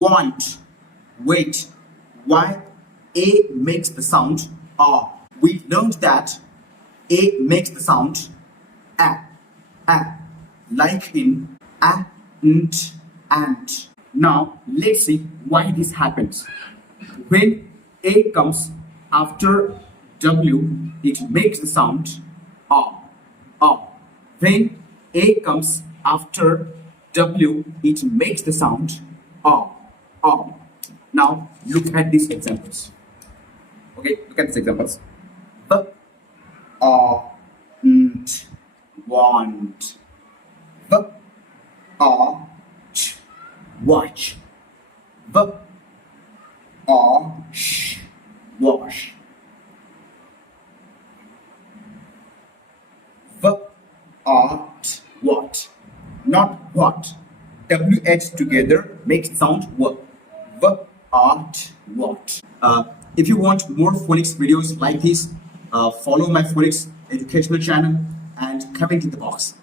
want, wait. Why A makes the sound A? We learned that A makes the sound A, like in a, nt, and. Now let's see why this happens. When A comes after W, it makes the sound A. When A comes after W, it makes the sound A. Now look at these examples. Okay, look at these examples. B, a, nt, want. B, a, ch, watch. B, a, sh, wash. V, a, t, what. Not what. WH together makes sound W. V, a, t, what. If you want more phonics videos like this, follow my phonics educational channel and comment in the box.